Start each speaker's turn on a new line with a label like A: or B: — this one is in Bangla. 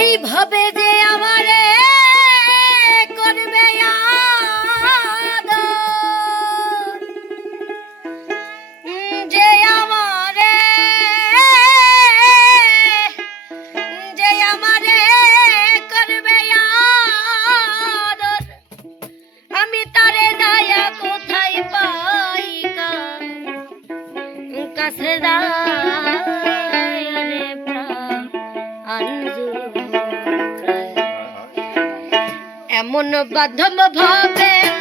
A: এইভাবে যে এমন বাধ্যম ভাবে